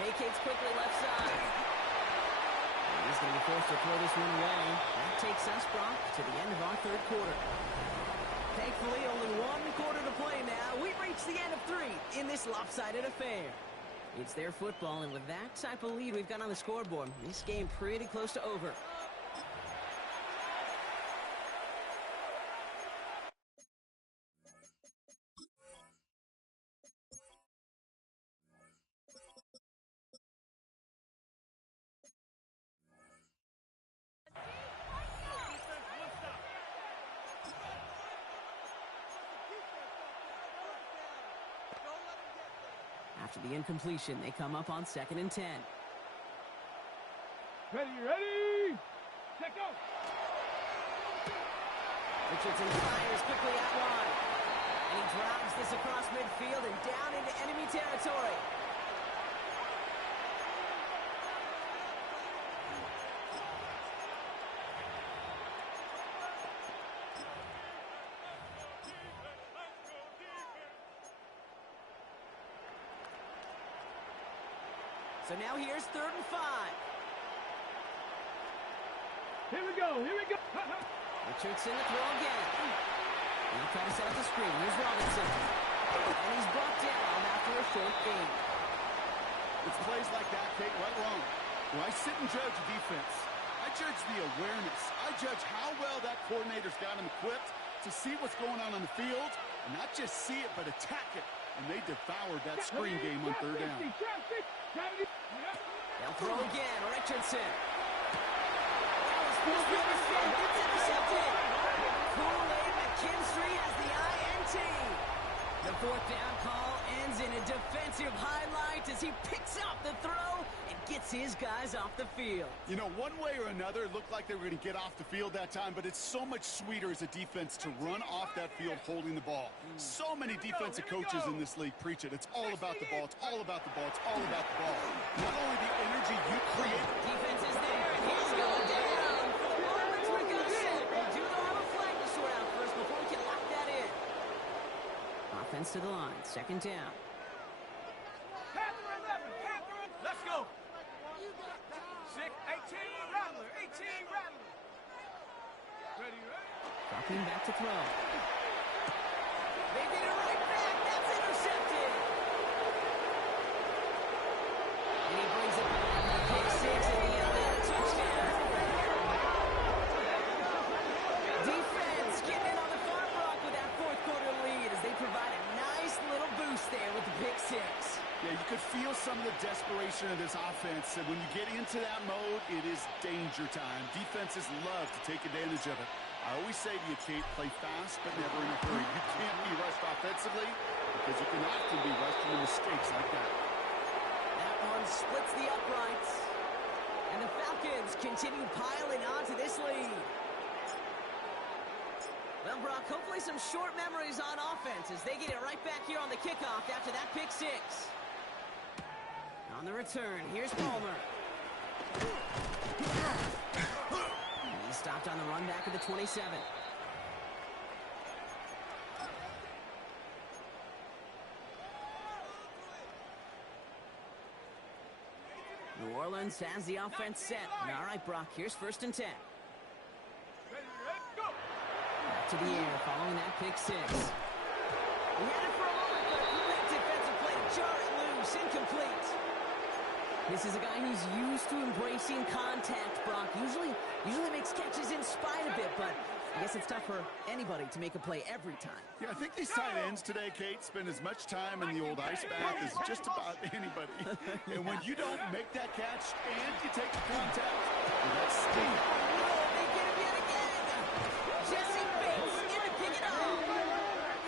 vacates quickly left side. And he's going to be forced to throw this one away. That takes us, Brock, to the end of our third quarter. Thankfully, only 1 quarter to play now. We've reached the end of 3 in this lopsided affair. It's their football, and with that type of lead we've got on the scoreboard, this game pretty close to over. After the incompletion, they come up on 2nd and 10. Ready. Let go. Richardson fires quickly out wide. And he drives this across midfield and down into enemy territory. So now here's 3rd and 5. Here we go. Richardson to throw again. He'll try to set up the screen. Here's Robinson. And he's brought down after a short gain. It's plays like that, Kate, right or wrong. When I sit and judge a defense, I judge the awareness. I judge how well that coordinator's got him equipped to see what's going on the field, and not just see it, but attack it. And they devoured that screen game on 3rd down. They'll throw again. Richardson. That was supposed to be intercepted. It's intercepted. Kool-Aid McKinstry has the INT. The 4th down call ends in a defensive highlight. off the field. You know, one way or another, it looked like they were going to get off the field that time, but it's so much sweeter as a defense to run off that field holding the ball. So many defensive coaches in this league preach it. It's all about the ball. It's all about the ball. It's all about the ball. Not only the energy you create. Defense is there, and he's going down. For the moment, we're going to set. We do though have a flag to sort out first before we can lock that in. Offense to the line. Second down. Panther 11. Let's go. 6, 18, Rattler. 18, Rattler. Ready, ready. Dropping back to throw. They did it right back. That's intercepted. And he brings it back. Pick 6 at the end of that. Touchdown. Defense getting in on the far block with that fourth quarter lead as they provide a nice little boost there with the pick 6. Yeah, you could feel some of the desperation of this offense. And when you get into that mode, it is danger time. Defenses love to take advantage of it. I always say to you, Kate, play fast but never in a hurry. You can't be rushed offensively because you can often be rushed into mistakes like that. That one splits the uprights. And the Falcons continue piling onto this lead. Well, Brock, hopefully some short memories on offense as they get it right back here on the kickoff after that pick 6. On the return, here's Palmer. He's stopped on the run back of the 27. New Orleans has the offense set. All right, Brock, here's 1st and 10. Ready, ready, go. Back to the air following that pick 6. He had it for a moment, but a great defensive play to jar it loose. Incomplete. This is a guy who's used to embracing contact, Brock. Usually makes catches in spite of it, but I guess it's tough for anybody to make a play every time. Yeah, I think these tight ends today, Kate, spend as much time in the old ice bath as just about anybody. And when you don't make that catch and you take the contact, well, that's steam. No, they get him yet again. Jesse Bates in to pick it up.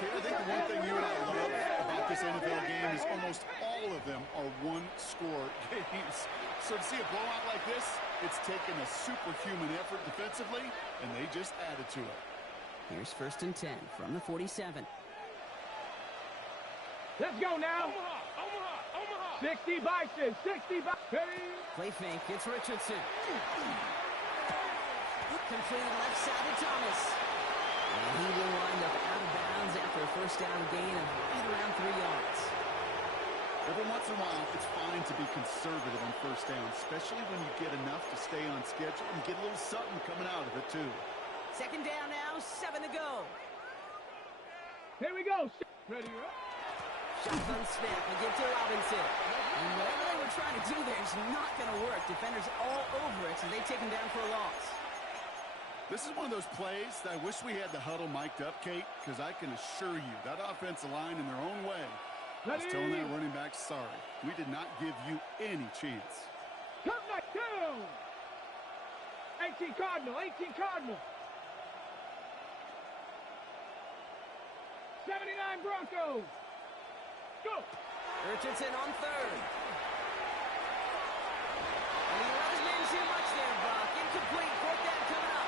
Kate, I think the one thing you and I love about this NFL game is almost all of them are one-score games. So to see a blowout like this, it's taken a superhuman effort defensively, and they just added to it. Here's 1st and 10 from the 47. Let's go now. Omaha. 60 Bison. 60 Bison. Play fake. It's Richardson. Completed left side to Thomas. And he will wind up out of bounds after a 1st down gain of right around 3 yards. Every once in a while, it's fine to be conservative on 1st down, especially when you get enough to stay on schedule and get a little something coming out of it, too. 2nd down now, 7 to go. Here we go. Ready, ready. Shotgun snap, and give to Robinson. And whatever they were trying to do there is not going to work. Defenders all over it, so they take him down for a loss. This is one of those plays that I wish we had the huddle mic'd up, Kate, because I can assure you that offensive line in their own way is telling that running back, sorry, we did not give you any chance. Come back down. 18 Cardinal. 18 Cardinal. 79 Broncos. Go. Richardson on 3rd. And he let his man too much there, Brock. Incomplete. 4th down coming up.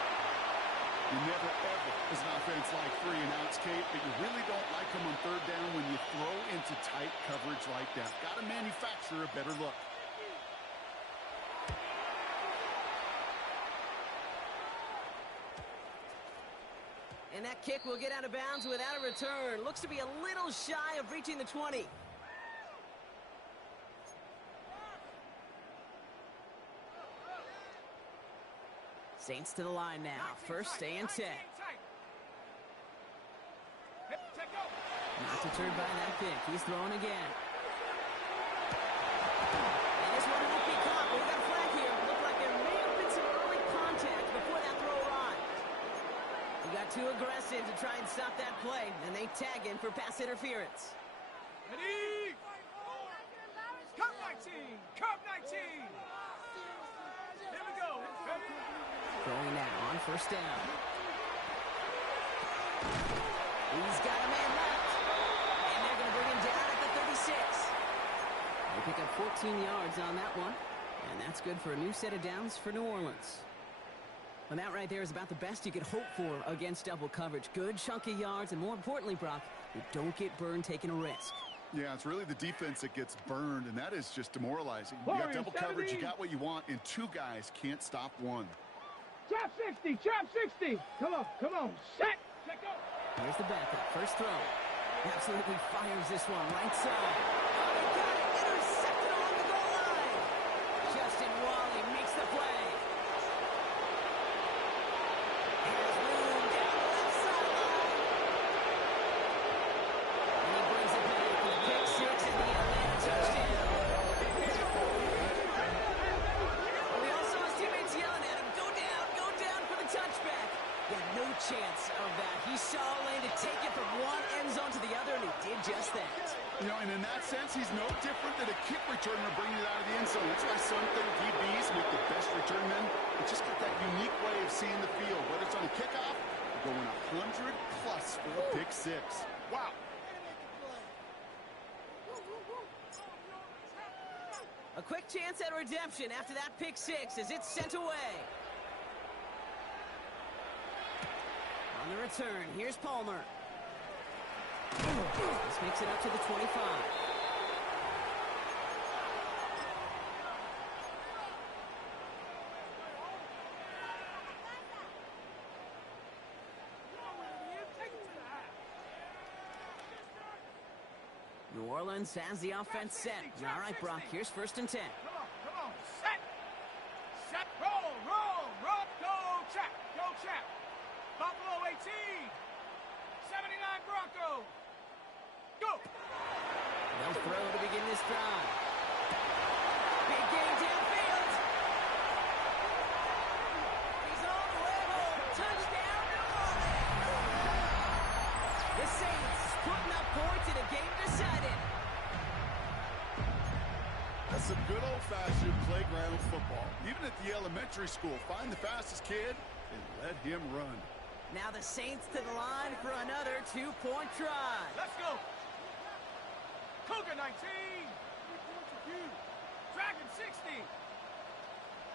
You never, ever, as an offense, like 3 and outs, Kate, but you really don't like them on 3rd down when you throw into tight coverage like that. Got to manufacture a better look. And that kick will get out of bounds without a return. Looks to be a little shy of reaching the 20. Saints to the line now. 1st and 10. Not deterred by that pick. He's throwing again. And this one won't be caught, but we got a flag here. Looked like there may have been some early contact before that throw arrived. He got too aggressive to try and stop that play, and they tag him for pass interference. Ready? Cup 19. Cup 19. Here we go. Ready? Throwing now on 1st down. He's got a man left. And they're going to bring him down at the 36. They pick up 14 yards on that one. And that's good for a new set of downs for New Orleans. And that right there is about the best you could hope for against double coverage. Good chunk of yards, and more importantly, Brock, you don't get burned taking a risk. Yeah, it's really the defense that gets burned, and that is just demoralizing. You got double coverage, you got what you want, and two guys can't stop one. Trap 60, trap 60. Come on, set, check out. Here's the backup, first throw. Absolutely fires this one, right side. Oh, he got it, intercepted along the goal line. Justin Wally makes the play. Has room down the left sideline. And he brings it back with a pick six and the Atlanta touchdown. We all saw his teammates yelling at him, go down for the touchback. He had no chance of that. He saw a lane to take it from one end zone to the other, and he did just that. You know, and in that sense, he's no different than a kick returner bringing it out of the end zone. That's why some think DBs make the best return men. They just got that unique way of seeing the field. Whether it's on a kickoff, or going 100+ for a pick six. Wow. A quick chance at redemption after that pick six as it's sent away. On the return, here's Palmer. This makes it up to the 25. New Orleans has the offense set. All right, Brock, here's 1st and 10. Come on, set, roll, go trap. Buffalo 18, 79 Broncos. Go! They'll throw to begin this drive. Big game downfield. He's on the way home. Touchdown, New Orleans. The Saints putting up points in a game decided. That's some good old-fashioned playground football. Even at the elementary school, find the fastest kid and let him run. Now the Saints to the line for another two-point try. Let's go. Cougar 19. Dragon 60.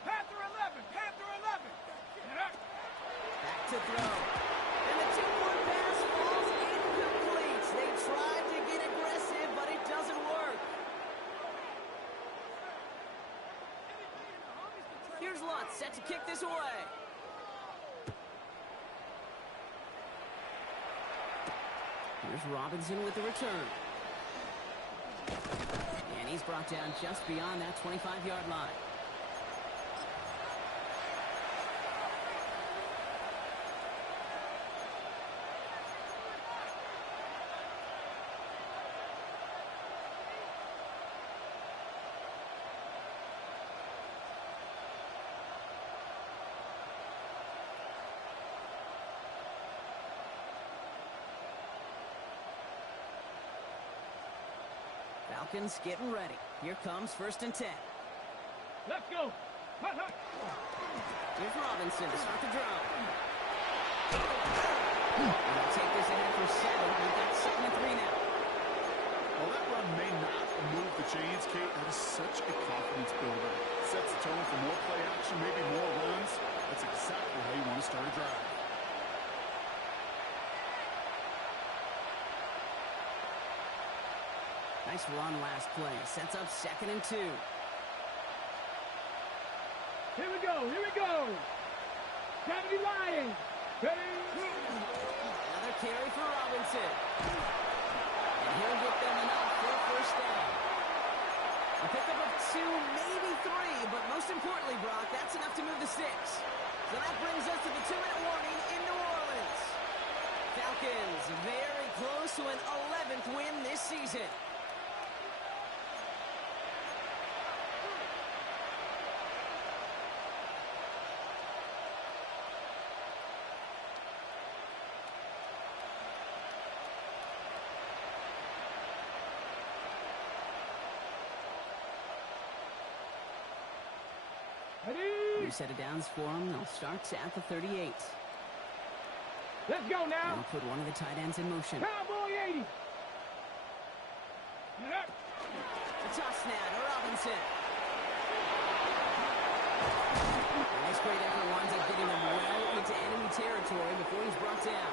Panther 11. Back to throw. And the two-point pass falls incomplete. They tried to get aggressive, but it doesn't work. Here's Lutz set to kick this away. Here's Robinson with the return. And he's brought down just beyond that 25-yard line. Falcons getting ready. Here comes 1st and 10. Let's go. Hut. Here's Robinson to start the drive. They'll take this ahead for 7. We've got 2nd and 3 now. Well, that run may not move the chains, Kate. That is such a confidence builder. Sets the tone for more play action, maybe more runs. That's exactly how you want to start a drive. Nice run last play. Sets up 2nd and 2. Here we go. Gravity Lions. Ready? Another carry for Robinson. And he'll get them enough for a 1st down. A pickup of 2, maybe 3, but most importantly, Brock, that's enough to move the sticks. So that brings us to the 2-minute warning in New Orleans. Falcons very close to an 11th win this season. New set of downs for them. They'll start at the 38. Let's go now. They'll put one of the tight ends in motion. Cowboy 80. The toss now to Robinson. And this great effort winds up getting him well into enemy territory before he's brought down.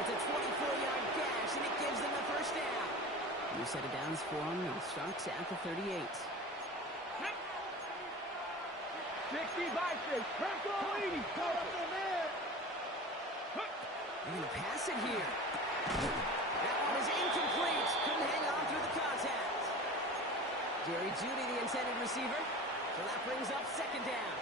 It's a 24-yard gash, and it gives them the first down. New set of downs for him, and starts at the 38. 60 by 6. Purple 80. They're going to pass it here. That one is incomplete. Couldn't hang on through the contact. Jerry Jeudy, the intended receiver. So that brings up second down.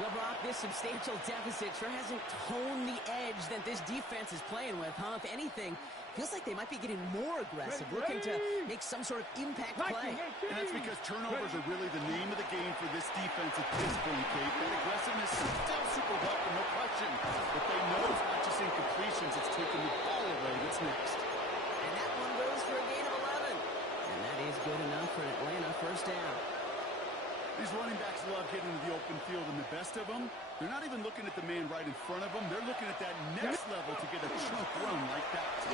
Well, Brock, this substantial deficit sure hasn't toned the edge that this defense is playing with, huh? If anything, feels like they might be getting more aggressive, looking to make some sort of impact play. And that's because turnovers are really the name of the game for this defense at this point, Kate. That aggressiveness is still super welcome, no question. But they know it's not just incompletions, it's taking the ball away that's next. And that one goes for a gain of 11. And that is good enough for an Atlanta first down. These running backs love getting into the open field, and the best of them, they're not even looking at the man right in front of them. They're looking at that next level to get a chunk run like that. It's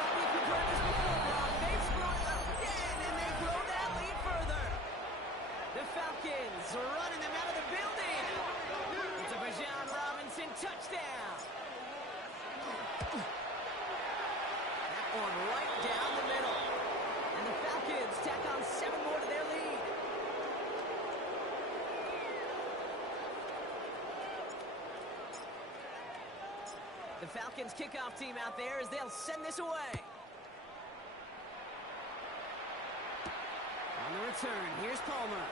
not like we've heard this before, Brock. They've screwed up again, and they grow that lead further. The Falcons running them out of the building. It's a Bijan Robinson touchdown. That one right down the middle. And the Falcons tack on 7 more to their lead. The Falcons kickoff team out there as they'll send this away. On the return, here's Palmer.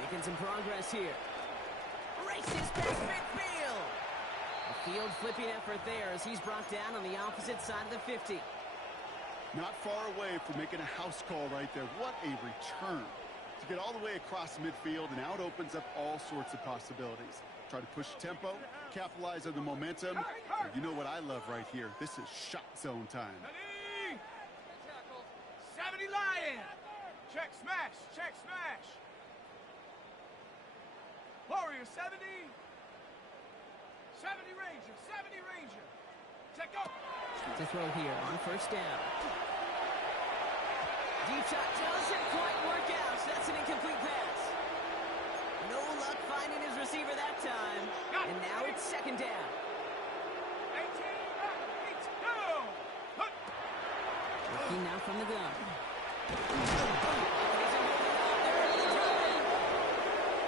Making some progress here. Races past midfield. A field flipping effort there as he's brought down on the opposite side of the 50. Not far away from making a house call right there. What a return. To get all the way across midfield, and now it opens up all sorts of possibilities. Try to push tempo, capitalize on the momentum. You know what I love right here? This is shot zone time. 70 Lion. Check smash. Check smash. Warrior 70. 70 Ranger. 70 Ranger. Check up. To throw here on first down. Deep shot doesn't quite work out. So that's an incomplete pass. No luck finding his receiver that time. And now it's second down. 18, 8, go. Working now from the gun.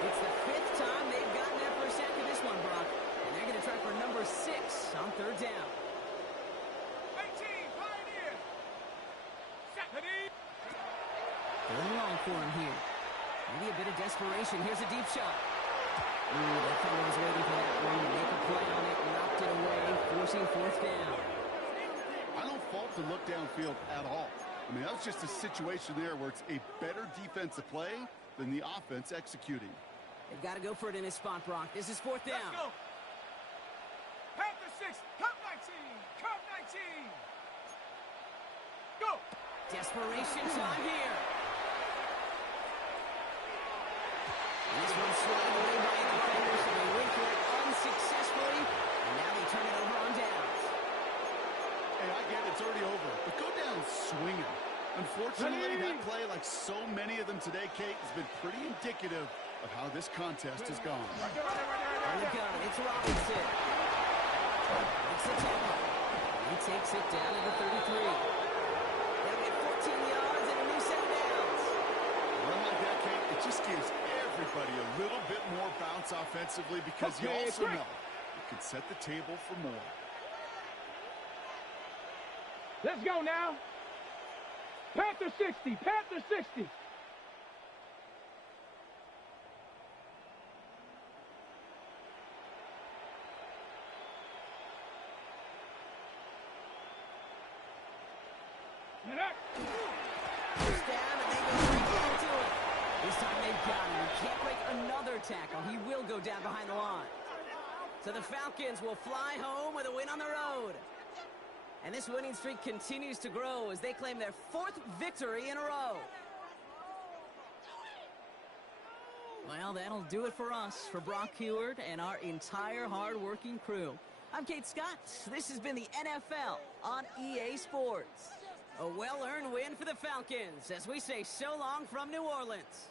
It's the 5th time they've gotten that first sack of this one, Brock. And they're going to try for number 6 on third down. 18, Pioneer. 70. Third and long for him here. Maybe a bit of desperation. Here's a deep shot. Ooh, that fellow was waiting for that one to make a play on it, knocked it away, forcing fourth down. I don't fault the look downfield at all. I mean, that was just a situation there where it's a better defensive play than the offense executing. They've got to go for it in his spot, Brock. This is fourth down. Let's go. Panther 6, Cup 19, Cup 19. Go. Desperation time here. This one's swatted away by the defender, so they went for it unsuccessfully, and now they turn it over on downs. Hey, I get it, it's already over, but go down swinging. Unfortunately, that play, like so many of them today, Kate, has been pretty indicative of how this contest has gone. On the gun, it's Robinson. Makes the tackle. He takes it down to the 33. They'll get 14 yards and a new set of downs. A run like that, Kate, it just gives everybody a little bit more bounce offensively because you also know it can set the table for more. Let's go now. Panther 60, Panther 60. First down, and they go right back to it. This time they've got him. He can't break another tackle. He will go down behind the line. So the Falcons will fly home with a win on the road. And this winning streak continues to grow as they claim their 4th victory in a row. Well, that'll do it for us, for Brock Heward and our entire hard-working crew. I'm Kate Scott. This has been the NFL on EA Sports. A well-earned win for the Falcons as we say so long from New Orleans.